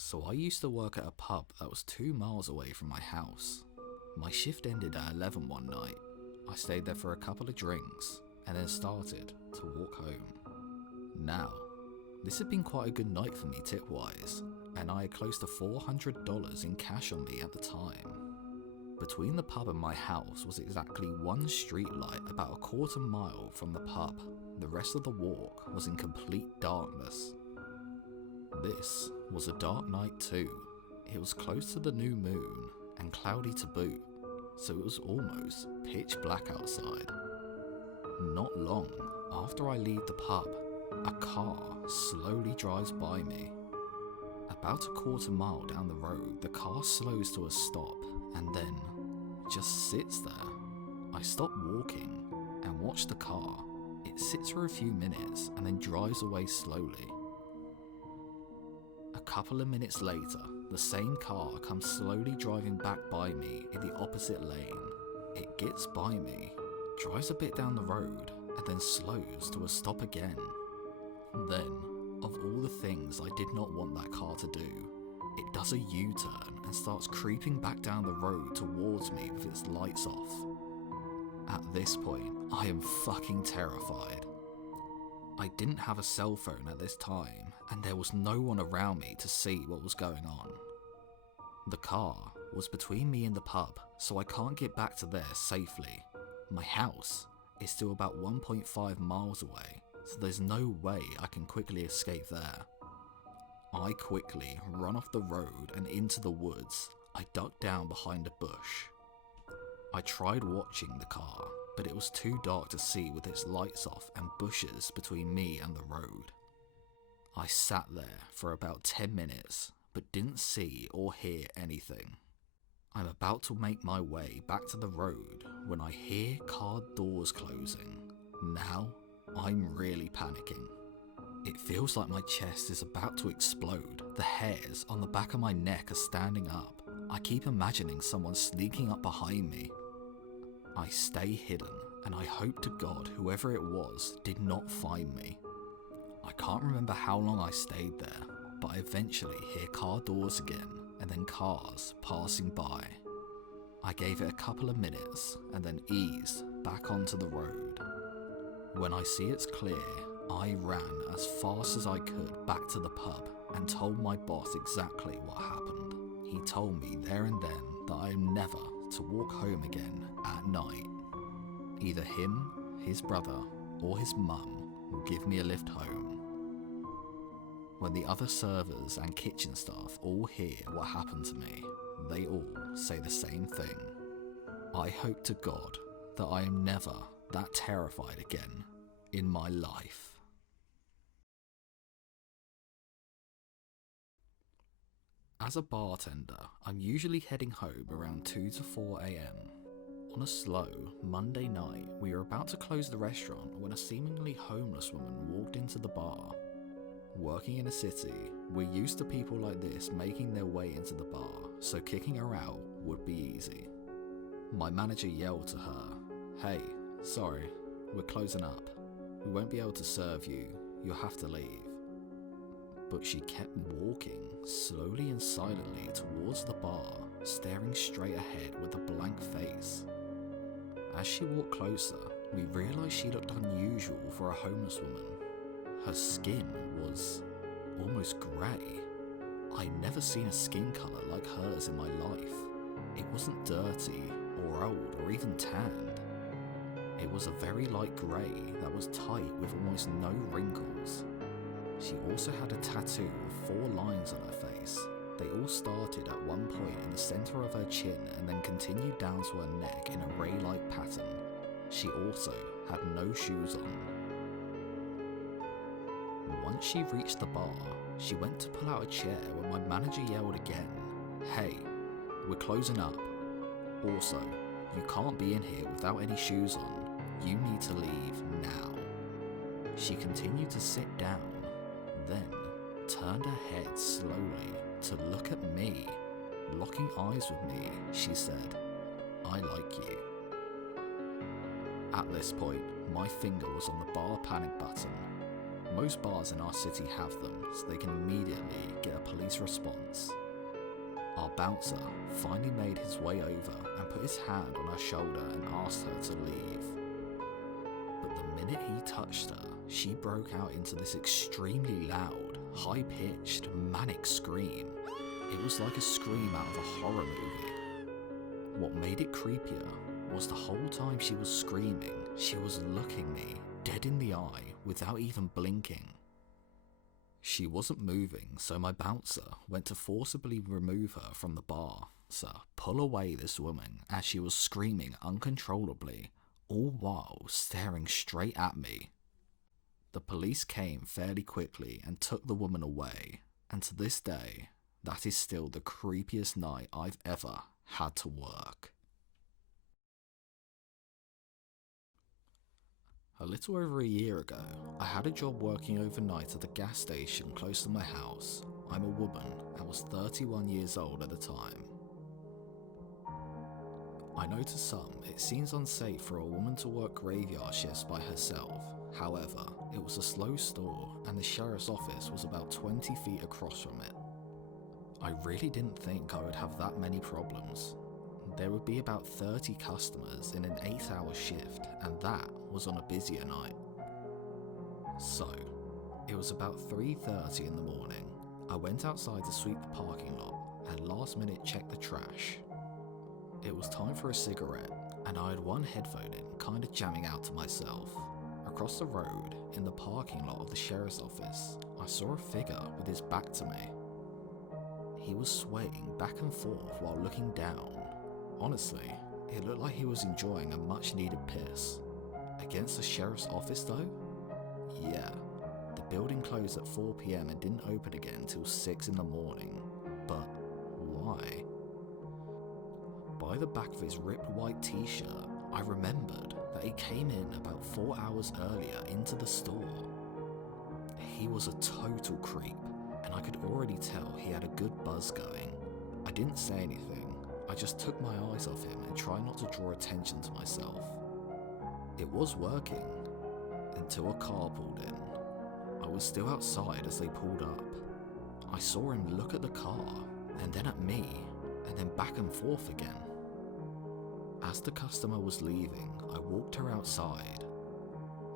So I used to work at a pub that was 2 miles away from my house. My shift ended at 11 one night. I stayed there for a couple of drinks and then started to walk home. Now, this had been quite a good night for me tip-wise, and I had close to $400 in cash on me at the time. Between the pub and my house was exactly one street light about a quarter mile from the pub. The rest of the walk was in complete darkness. This was a dark night too. It was close to the new moon and cloudy to boot, so it was almost pitch black outside. Not long after I leave the pub, a car slowly drives by me. About a quarter mile down the road, the car slows to a stop and then just sits there. I stop walking and watch the car. It sits for a few minutes and then drives away slowly. A couple of minutes later, the same car comes slowly driving back by me in the opposite lane. It gets by me, drives a bit down the road, and then slows to a stop again. Then, of all the things I did not want that car to do, it does a U-turn and starts creeping back down the road towards me with its lights off. At this point, I am fucking terrified. I didn't have a cell phone at this time, and there was no one around me to see what was going on. The car was between me and the pub, so I can't get back to there safely. My house is still about 1.5 miles away, so there's no way I can quickly escape there. I quickly run off the road and into the woods. I duck down behind a bush. I tried watching the car, but it was too dark to see with its lights off and bushes between me and the road. I sat there for about 10 minutes, but didn't see or hear anything. I'm about to make my way back to the road when I hear car doors closing. Now, I'm really panicking. It feels like my chest is about to explode. The hairs on the back of my neck are standing up. I keep imagining someone sneaking up behind me. I stay hidden, and I hope to God whoever it was did not find me. I can't remember how long I stayed there, but I eventually hear car doors again, and then cars passing by. I gave it a couple of minutes, and then eased back onto the road. When I see it's clear, I ran as fast as I could back to the pub and told my boss exactly what happened. He told me there and then that I am never to walk home again at night. Either him, his brother, or his mum will give me a lift home. When the other servers and kitchen staff all hear what happened to me, they all say the same thing. I hope to God that I am never that terrified again in my life. As a bartender, I'm usually heading home around 2 to 4 AM. On a slow Monday night, we were about to close the restaurant when a seemingly homeless woman walked into the bar. Working in a city, we're used to people like this making their way into the bar, so kicking her out would be easy. My manager yelled to her, "Hey, sorry, we're closing up. We won't be able to serve you, you'll have to leave." But she kept walking slowly and silently towards the bar, staring straight ahead with a blank face. As she walked closer, we realised she looked unusual for a homeless woman. Her skin was almost grey. I'd never seen a skin colour like hers in my life. It wasn't dirty or old or even tanned. It was a very light grey that was tight with almost no wrinkles. She also had a tattoo of 4 lines on her face. They all started at one point in the centre of her chin and then continued down to her neck in a ray-like pattern. She also had no shoes on. Once she reached the bar, she went to pull out a chair when my manager yelled again, "Hey, we're closing up. Also, you can't be in here without any shoes on. You need to leave now." She continued to sit down, then turned her head slowly to look at me. Locking eyes with me, she said, "I like you." At this point, my finger was on the bar panic button. Most bars in our city have them, so they can immediately get a police police response. Our bouncer finally made his way over and put his hand on her shoulder and asked her to leave. But the minute he touched her, she broke out into this extremely loud, high-pitched, manic scream. It was like a scream out of a horror movie. What made it creepier was the whole time she was screaming, she was looking me dead in the eye without even blinking. She wasn't moving, so my bouncer went to forcibly remove her from the bar, pull away this woman as she was screaming uncontrollably, all while staring straight at me. The police came fairly quickly and took the woman away, and to this day, that is still the creepiest night I've ever had to work. A little over a year ago, I had a job working overnight at a gas station close to my house. I'm a woman and was 31 years old at the time. I know to some, it seems unsafe for a woman to work graveyard shifts by herself. However, it was a slow store and the sheriff's office was about 20 feet across from it. I really didn't think I would have that many problems. There would be about 30 customers in an 8-hour shift, and that was on a busier night. So, it was about 3:30 in the morning. I went outside to sweep the parking lot and last minute checked the trash. It was time for a cigarette, and I had one headphone in, kinda jamming out to myself. Across the road, in the parking lot of the sheriff's office, I saw a figure with his back to me. He was swaying back and forth while looking down. Honestly, it looked like he was enjoying a much needed piss. Against the sheriff's office though? Yeah, the building closed at 4 PM and didn't open again till 6 in the morning. But why? By the back of his ripped white t-shirt, I remembered that he came in about 4 hours earlier into the store. He was a total creep, and I could already tell he had a good buzz going. I didn't say anything. I just took my eyes off him and tried not to draw attention to myself. It was working, until a car pulled in. I was still outside as they pulled up. I saw him look at the car, and then at me, and then back and forth again. As the customer was leaving, I walked her outside.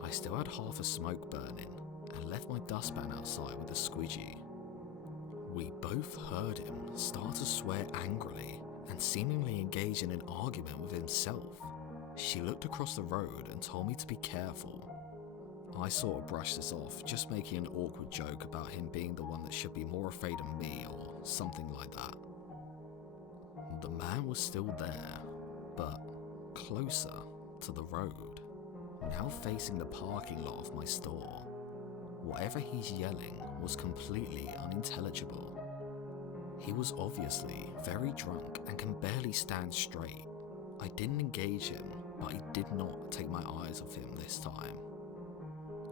I still had half a smoke burning, and left my dustpan outside with a squeegee. We both heard him start to swear angrily, and seemingly engage in an argument with himself. She looked across the road and told me to be careful. I sort of brushed this off, just making an awkward joke about him being the one that should be more afraid of me or something like that. The man was still there, but closer to the road, now facing the parking lot of my store. Whatever he's yelling was completely unintelligible. He was obviously very drunk and can barely stand straight. I didn't engage him, but I did not take my eyes off him this time.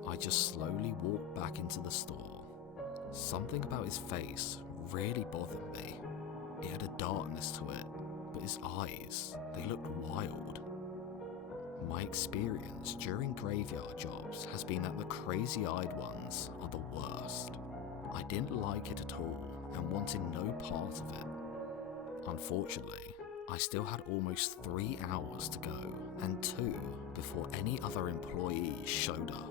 I just slowly walked back into the store. Something about his face really bothered me. It had a darkness to it, but his eyes, they looked wild. My experience during graveyard jobs has been that the crazy-eyed ones are the worst. I didn't like it at all and wanted no part of it. Unfortunately, I still had almost 3 hours to go, and 2 before any other employees showed up.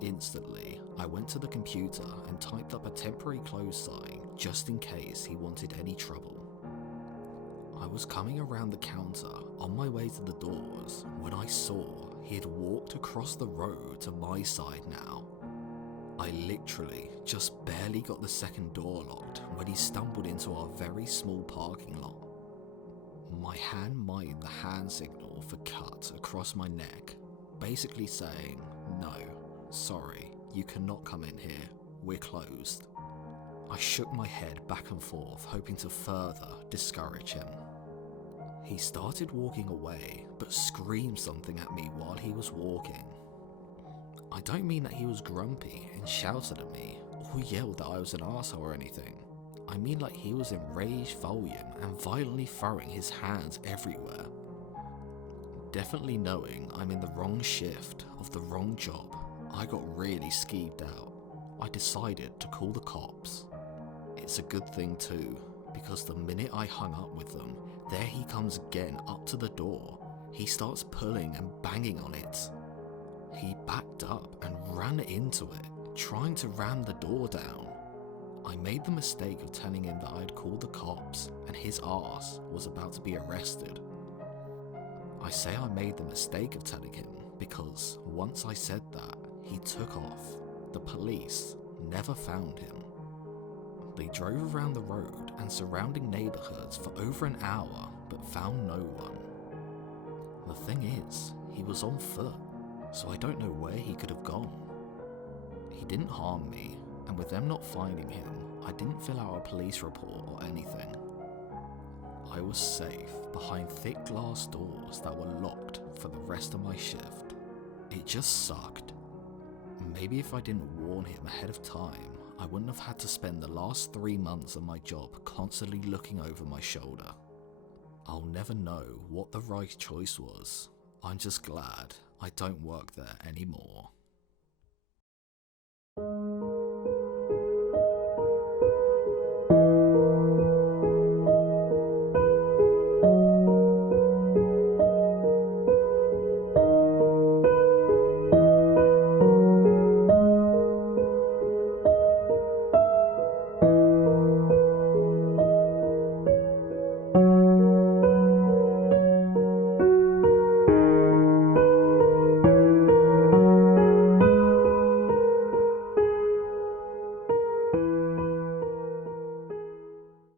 Instantly, I went to the computer and typed up a temporary close sign just in case he wanted any trouble. I was coming around the counter on my way to the doors when I saw he had walked across the road to my side now. I literally just barely got the second door locked when he stumbled into our very small parking lot. My hand mimed the hand signal for cut across my neck, basically saying, "No, sorry, you cannot come in here, we're closed." I shook my head back and forth, hoping to further discourage him. He started walking away, but screamed something at me while he was walking. I don't mean that he was grumpy and shouted at me, or yelled that I was an asshole or anything. I mean like he was in rage volume and violently throwing his hands everywhere. Definitely knowing I'm in the wrong shift of the wrong job, I got really skeeved out. I decided to call the cops. it's a good thing too, because the minute I hung up with them, there he comes again up to the door. He starts pulling and banging on it. He backed up and ran into it, trying to ram the door down. I made the mistake of telling him that I had called the cops and his arse was about to be arrested. I say I made the mistake of telling him because once I said that, he took off. The police never found him. They drove around the road and surrounding neighbourhoods for over an hour but found no one. The thing is, he was on foot, so I don't know where he could have gone. He didn't harm me, and with them not finding him, I didn't fill out a police report or anything. I was safe behind thick glass doors that were locked for the rest of my shift. It just sucked. Maybe if I didn't warn him ahead of time, I wouldn't have had to spend the last 3 months of my job constantly looking over my shoulder. I'll never know what the right choice was. I'm just glad I don't work there anymore.